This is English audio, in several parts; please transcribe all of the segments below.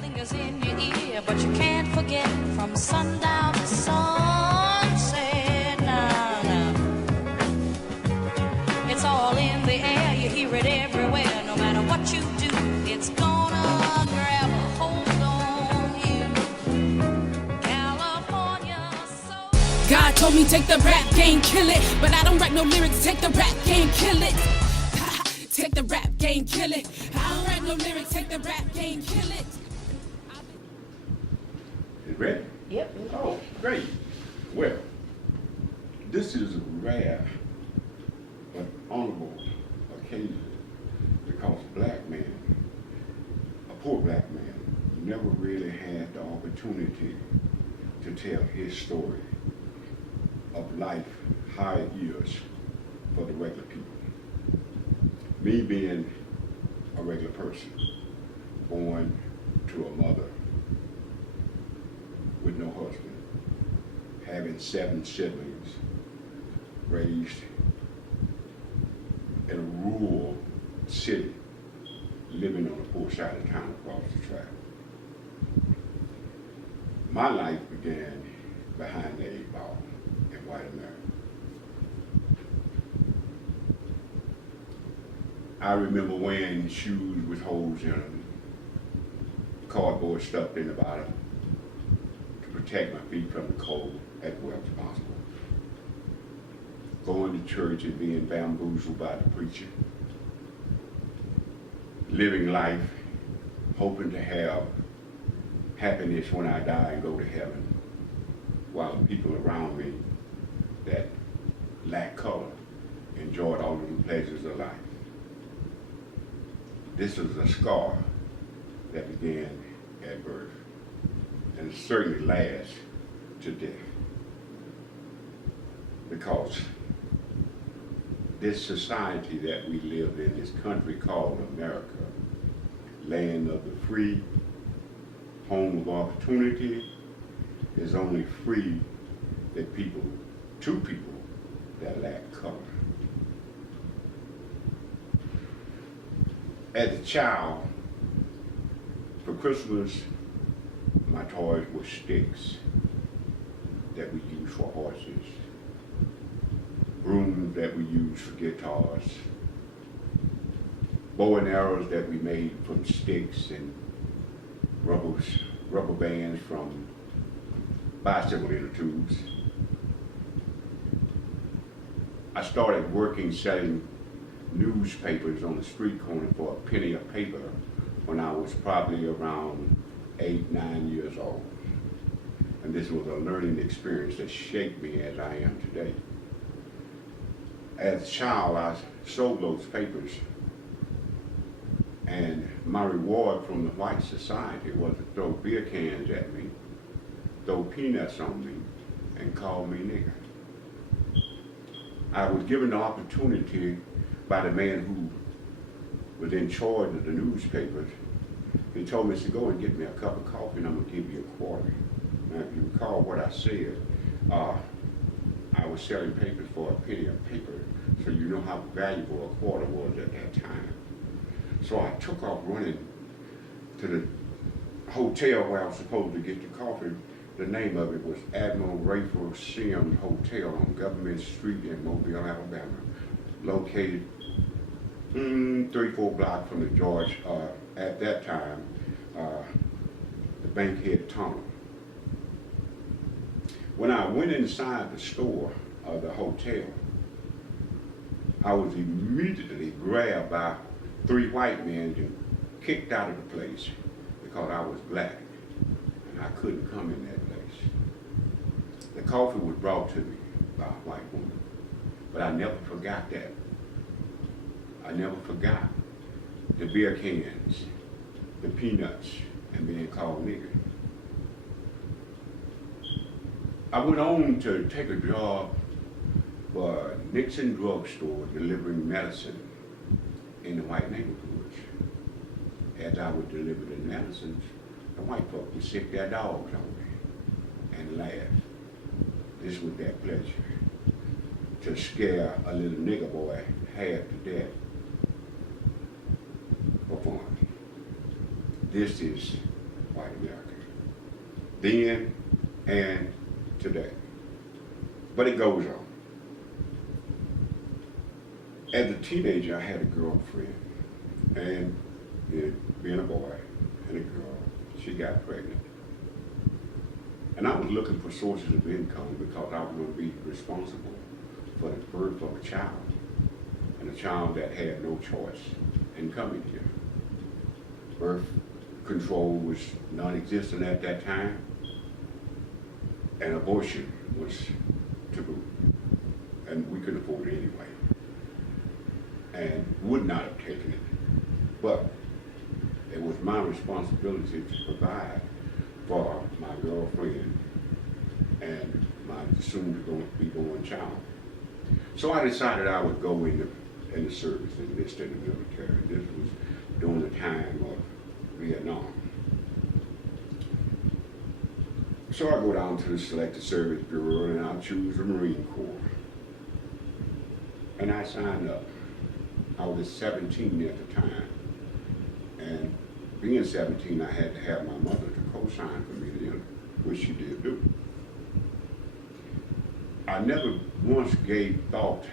lingers in your ear, but you can't forget from sundown to sunset. Now, it's all in the air, you hear it everywhere. No matter what you do, it's gonna grab a hold on you. California, so God told me take the rap game, kill it, but I don't write no lyrics. Take the rap game, kill it. Take the rap game, kill it. I don't write no lyrics. Take the rap game, kill it. Is it ready? Yep. Oh, great. Well, this is a rare but honorable occasion because a black man, a poor black man, never really had the opportunity to tell his story of life, how it is for the regular people. Me being a regular person, born to a mother with no husband, having 7 siblings, raised in a rural city, living on the poor side of town across the track. My life began behind the 8 ball in white America. I remember wearing shoes with holes in them, cardboard stuffed in the bottom to protect my feet from the cold as well as possible. Going to church and being bamboozled by the preacher. Living life, hoping to have happiness when I die and go to heaven, while the people around me that lack color enjoyed all of the pleasures of life. This is a scar that began at birth and certainly lasts to death. Because this society that we live in, this country called America, land of the free, home of opportunity, is only free to people that lack color. As a child, for Christmas, my toys were sticks that we used for horses, brooms that we used for guitars, bow and arrows that we made from sticks and rubber bands from bicycle inner tubes. I started working selling newspapers on the street corner for a penny a paper when I was probably around 8, 9 years old. And this was a learning experience that shaped me as I am today. As a child, I sold those papers, and my reward from the white society was to throw beer cans at me, throw peanuts on me, and call me nigger. I was given the opportunity by the man who was in charge of the newspapers. He told me to go and get me a cup of coffee and I'm gonna give you a quarter. Now if you recall what I said, I was selling papers for a penny a paper, so you know how valuable a quarter was at that time. So I took off running to the hotel where I was supposed to get the coffee. The name of it was Admiral Rayford Sims Hotel on Government Street in Mobile, Alabama, located 3-4 blocks from the George, at that time, the Bankhead Tunnel. When I went inside the store of the hotel, I was immediately grabbed by 3 white men and kicked out of the place because I was black and I couldn't come in that place. The coffee was brought to me by a white woman, but I never forgot that. I never forgot the beer cans, the peanuts, and being called nigger. I went on to take a job for Nixon Drugstore delivering medicine in the white neighborhoods. As I would deliver the medicines, the white folk would sick their dogs on me and laugh. This was their pleasure, to scare a little nigger boy half to death for fun. This is white America. Then and today. But it goes on. As a teenager, I had a girlfriend, and being a boy and a girl, she got pregnant. And I was looking for sources of income because I was going to be responsible for the birth of a child, and a child that had no choice in coming here. Birth control was non-existent at that time, and abortion was taboo, and we couldn't afford it anyway, and would not have taken it. But it was my responsibility to provide for my girlfriend and my soon-to-be-born child. So I decided I would go in the service, enlist in the military. This was during the time of Vietnam. So I go down to the Selected Service Bureau and I choose the Marine Corps. And I signed up. I was 17 at the time. And being 17, I had to have my mother to co-sign for me to enter, which she did do. I never once gave thought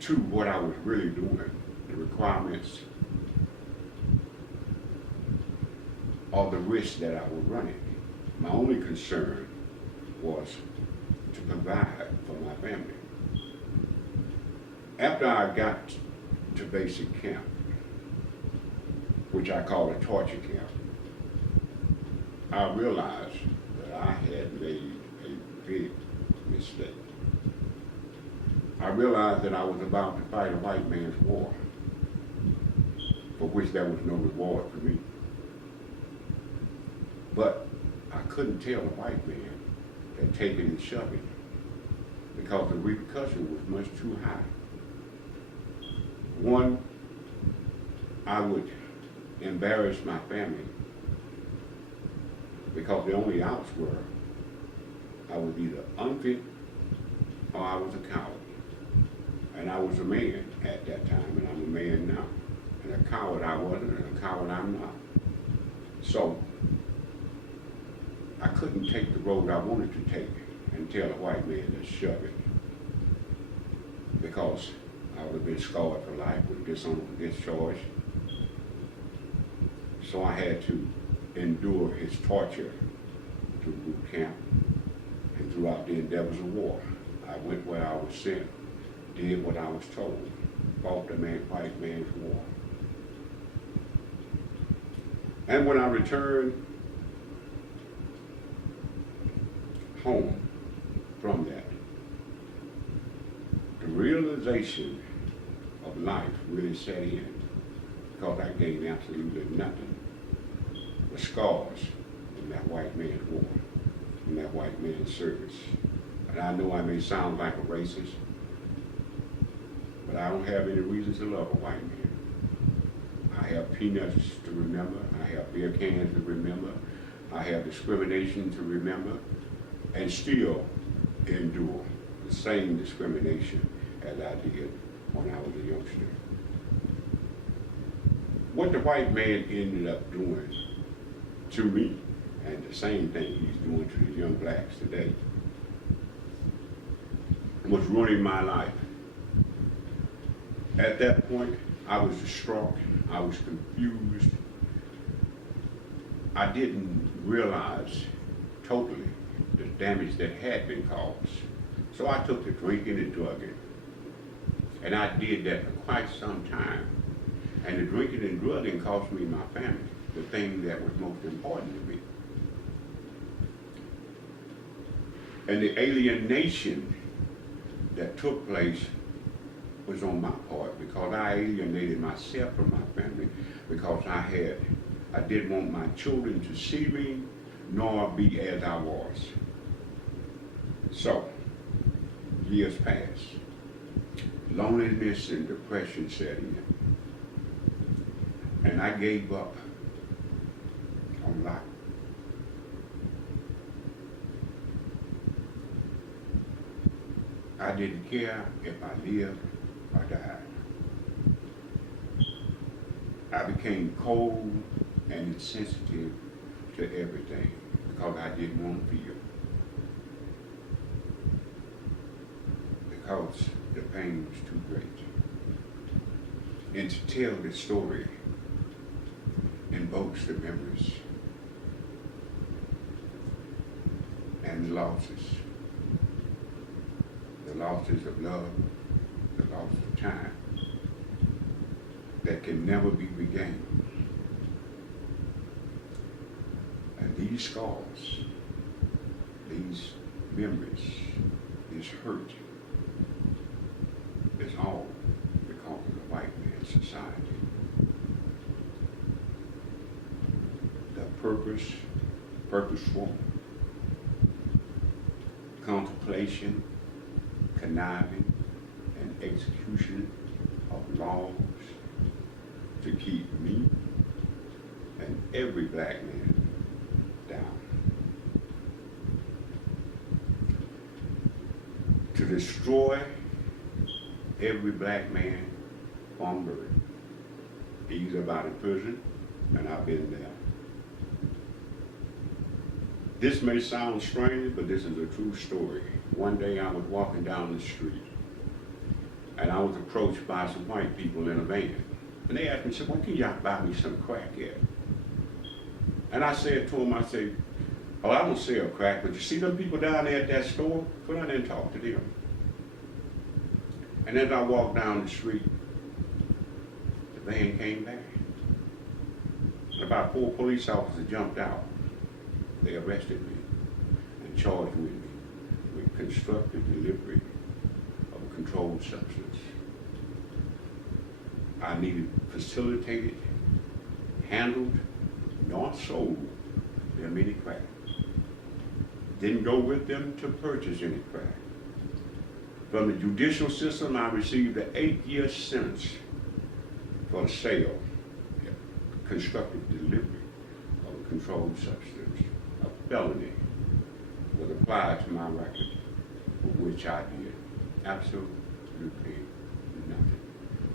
to what I was really doing, the requirements or the risk that I was running. My only concern was to provide for my family. After I got to basic camp, which I call a torture camp, I realized that I had made a big mistake. I realized that I was about to fight a white man's war, for which there was no reward for me. But I couldn't tell a white man that taking and shoving, because the repercussion was much too high. One, I would embarrass my family, because the only outs were I was either unfit or I was a coward. And I was a man at that time, and I'm a man now. And a coward I wasn't, and a coward I'm not. So I couldn't take the road I wanted to take and tell a white man to shove it, because I would have been scarred for life with dishonorable discharge. So I had to endure his torture through boot camp and throughout the endeavors of war. I went where I was sent, did what I was told, fought the white man's war. And when I returned home from that, the realization of life really set in, because I gained absolutely nothing but scars from that white man's war, from that white man's service. And I know I may sound like a racist, but I don't have any reason to love a white man. I have peanuts to remember, I have beer cans to remember, I have discrimination to remember, and still endure the same discrimination as I did when I was a youngster. What the white man ended up doing to me, and the same thing he's doing to the young blacks today, was ruining my life. At that point, I was distraught, I was confused. I didn't realize totally the damage that had been caused. So I took to drinking and drugging. And I did that for quite some time. And the drinking and drugging cost me my family, the thing that was most important to me. And the alienation that took place was on my part, because I alienated myself from my family, because I didn't want my children to see me nor be as I was. So, years passed. Loneliness and depression set in. And I gave up on life. I didn't care if I lived or died. I became cold and insensitive to everything because I didn't want to feel. Because the pain was too great. And to tell the story invokes the memories and the losses of love, the loss of time that can never be regained. And these scars, these memories, this hurt is all because of the white man's society. The purposeful contemplation, conniving, and execution of laws to keep me and every black man down. To destroy every black man on earth. He's about in prison, and I've been there. This may sound strange, but this is a true story. One day I was walking down the street, and I was approached by some white people in a van. And they asked me, said, "Why can't y'all buy me some crack at?" And I said to them, I said, "Oh, I don't sell crack, but you see them people down there at that store? Go down there and talk to them." And as I walked down the street, the van came back. About 4 police officers jumped out. They arrested me and charged me with constructive delivery of a controlled substance. I neither facilitated, handled, nor sold them any crack. Didn't go with them to purchase any crack. From the judicial system, I received an 8-year sentence for the sale, constructive delivery of a controlled substance. A felony was applied to my record, for which I did absolutely nothing.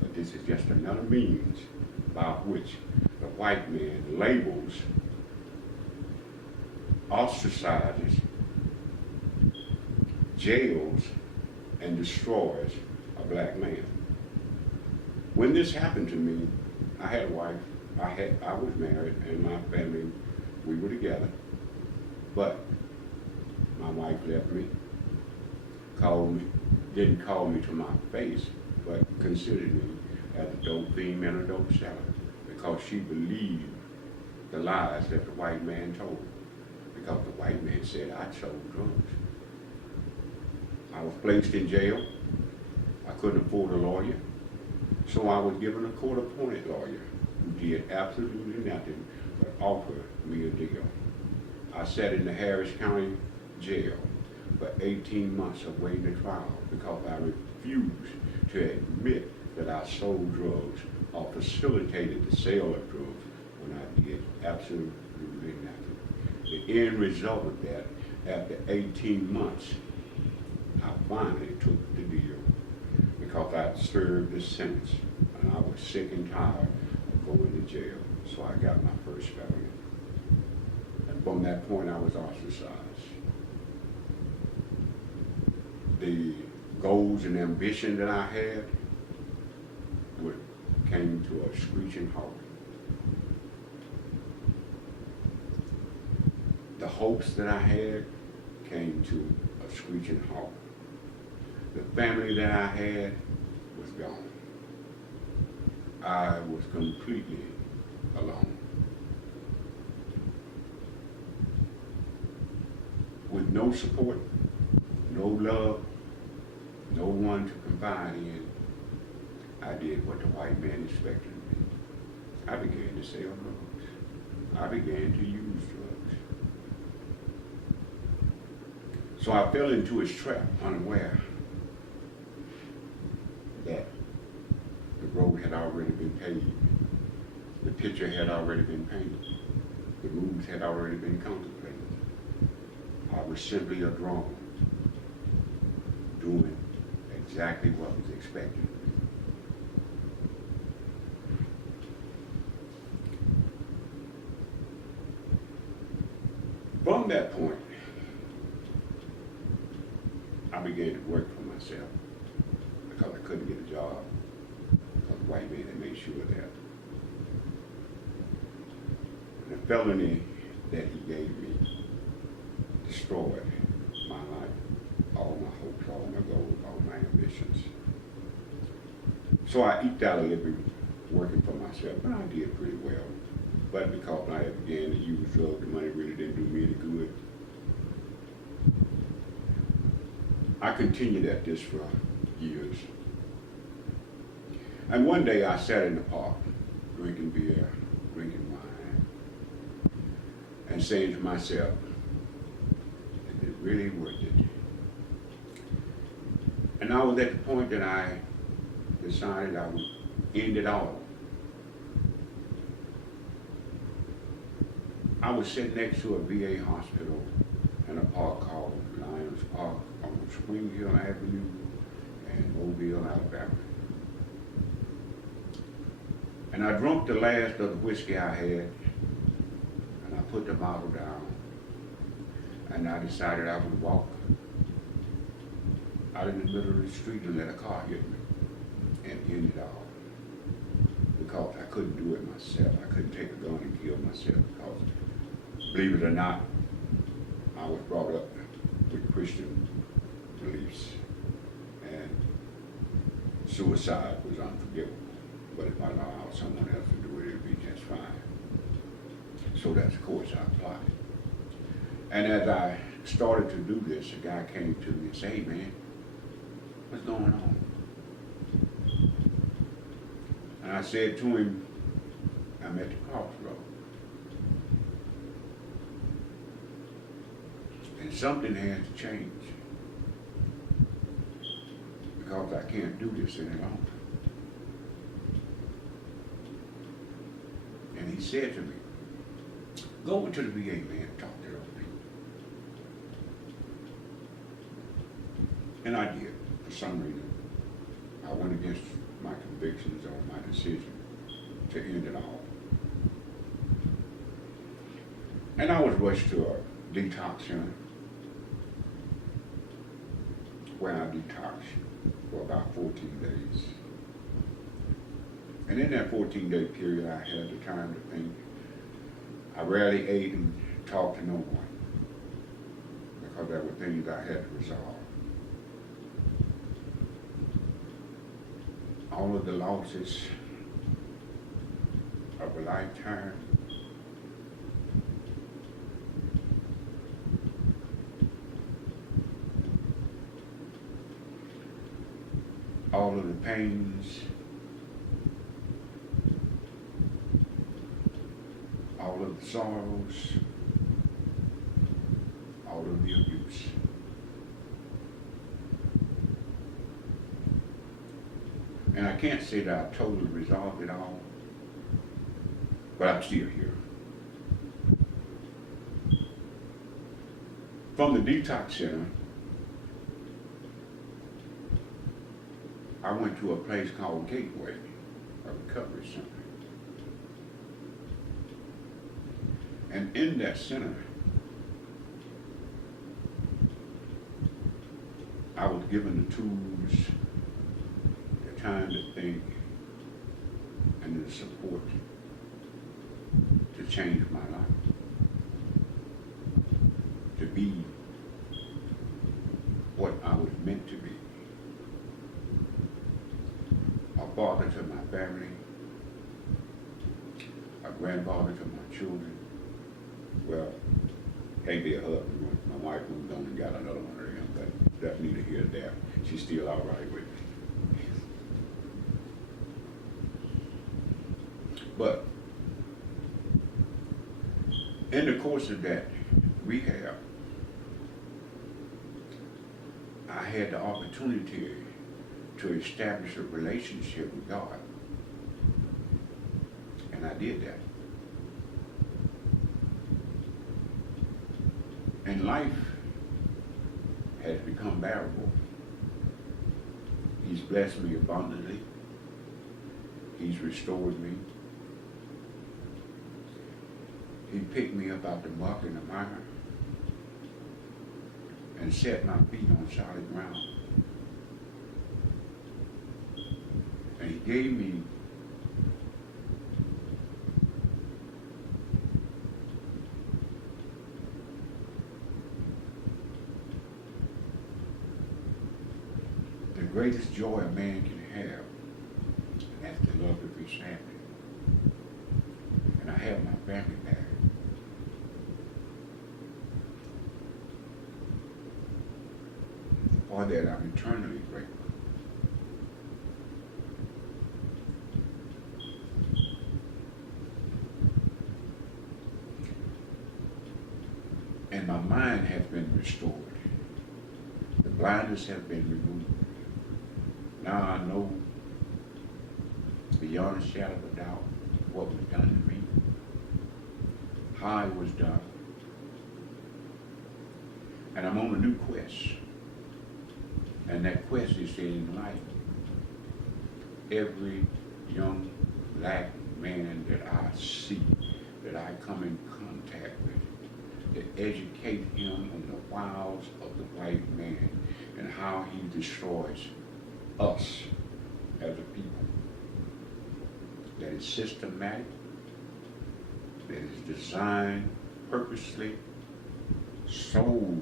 But this is just another means by which the white man labels, ostracizes, jails, and destroys a black man. When this happened to me, I had a wife, I was married, and my family, we were together. But my wife left me, didn't call me to my face, but considered me as a dope fiend and a dope seller because she believed the lies that the white man told her, because the white man said I sold drugs. I was placed in jail. I couldn't afford a lawyer, so I was given a court-appointed lawyer who did absolutely nothing but offer me a deal. I sat in the Harris County Jail for 18 months awaiting a trial because I refused to admit that I sold drugs or facilitated the sale of drugs when I did absolutely nothing. The end result of that, after 18 months, I finally took the deal because I'd served the sentence and I was sick and tired of going to jail. So I got my first felony. And from that point, I was ostracized. The goals and ambition that I had came to a screeching halt. The hopes that I had came to a screeching halt. The family that I had was gone. I was completely alone. With no support, no love, no one to confide in, I did what the white man expected of me. I began to sell drugs. I began to use drugs. So I fell into his trap unaware that the road had already been paved. The picture had already been painted. The moves had already been contemplated. I was simply a drone doing exactly what was expected of me. that point, I began to work for myself because I couldn't get a job because the white man had made sure of that. The felony that he gave me destroyed my life, all my hopes, all my goals, all my ambitions. So I eked out a living working for myself, and I did pretty well. But because I had began to use drugs, the money really didn't do me any good. I continued at this for years. And one day I sat in the park, drinking beer, drinking wine, and saying to myself, is it really worth it? And I was at the point that I decided I would end it all. I was sitting next to a VA hospital in a park called Lions Park on Springhill Avenue in Mobile, Alabama. And I drank the last of the whiskey I had, and I put the bottle down, and I decided I would walk out in the middle of the street and let a car hit me and end it all. Because I couldn't do it myself. I couldn't take a gun and kill myself because, believe it or not, I was brought up with Christian beliefs, and suicide was unforgivable. But if I allowed someone else to do it, it'd be just fine. So that's the course I applied. And as I started to do this, a guy came to me and said, hey man, what's going on? And I said to him, I'm at the crossroad. And something has to change because I can't do this any longer. And he said to me, go over to the VA, man, and talk to those people. And I did. For some reason, I went against my convictions or my decision to end it all. And I was rushed to a detox center where I detoxed for about 14 days. And in that 14-day period, I had the time to think. I rarely ate and talked to no one because there were things I had to resolve. All of the losses of a lifetime, all of the pains, all of the sorrows, all of the abuse. And I can't say that I totally resolved it all, but I'm still here. From the detox center, I went to a place called Gateway, a recovery center. And in that center, I was given the tools, the time to think, and the support to change my life, to be what I was meant to be. A father to my family, a grandfather to my children. Well, can't be a husband. My wife moved on and got another one of them, but that's neither here nor there. She's still all right with me. But in the course of that rehab, I had the opportunity to establish a relationship with God. And I did that. And life has become bearable. He's blessed me abundantly. He's restored me. He picked me up out the muck and the mire and set my feet on solid ground. And he gave me the greatest joy a man can have, and that's the love of his family. And I have my family back. For that, I'm eternally grateful. And my mind has been restored. The blindness has been removed. Now I know beyond a shadow of a doubt what was done to me, how it was done. And I'm on a new quest. And that quest is in life. Every young black man that I see, that I come in contact with, to educate him on the wiles of the white man and how he destroys us as a people. That is systematic, that is designed purposely, sole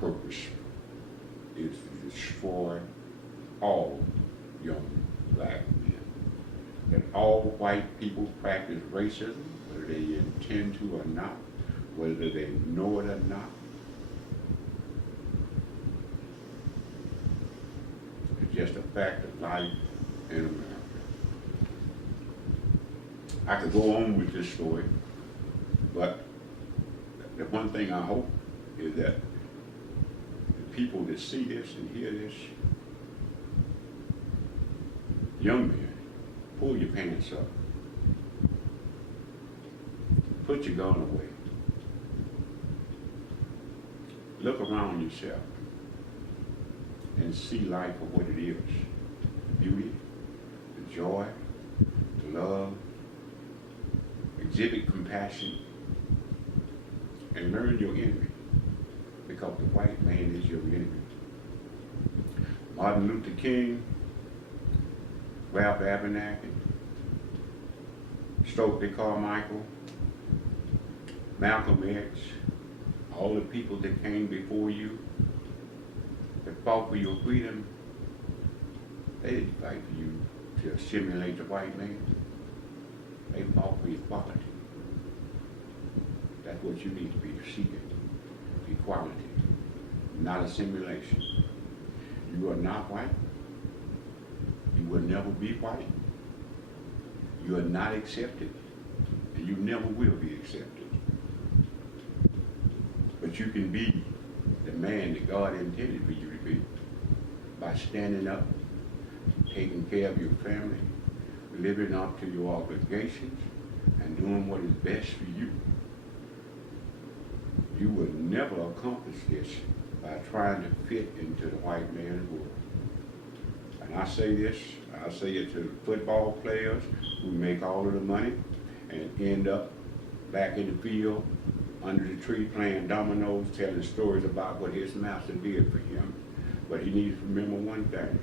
purpose is to destroy all young black men. That all white people practice racism, whether they intend to or not, whether they know it or not. It's just a fact of life in America. I could go on with this story, but the one thing I hope is that the people that see this and hear this, young men, pull your pants up. Put your gun away. Look around yourself and see life for what it is. Beauty, the joy, the love. Exhibit compassion and learn your enemy, because the white man is your enemy. Martin Luther King, Ralph Abernathy, Stokely Carmichael, Malcolm X, all the people that came before you that fought for your freedom, they didn't fight for you to assimilate the white man. They fought for equality. That's what you need to be seeking. Equality, not assimilation. You are not white. You will never be white. You are not accepted. And you never will be accepted. But you can be the man that God intended for you to be by standing up, taking care of your family, living up to your obligations, and doing what is best for you. You will never accomplish this by trying to fit into the white man's world. And I say this, I say it to the football players who make all of the money and end up back in the field under the tree playing dominoes, telling stories about what his master did for him. But he needs to remember one thing.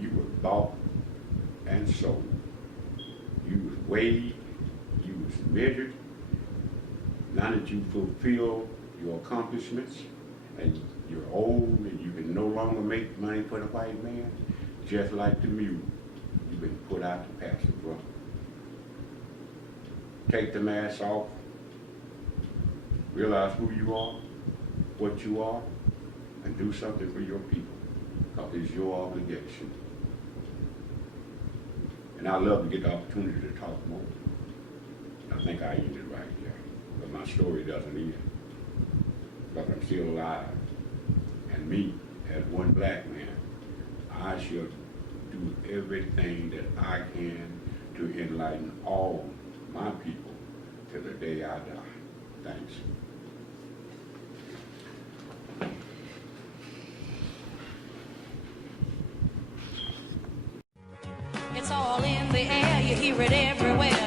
You were bought and sold. You was weighed, you was measured. Now that you fulfill your accomplishments and you're old and you can no longer make money for the white man, just like the mule, you've been put out to pasture, brother. Take the mask off, realize who you are, what you are, and do something for your people, because it's your obligation. And I love to get the opportunity to talk more. I think I ended right here, but my story doesn't end, because I'm still alive. And me, as one black man, I shall do everything that I can to enlighten all my people till the day I die. Thanks. It's all in the air, you hear it everywhere.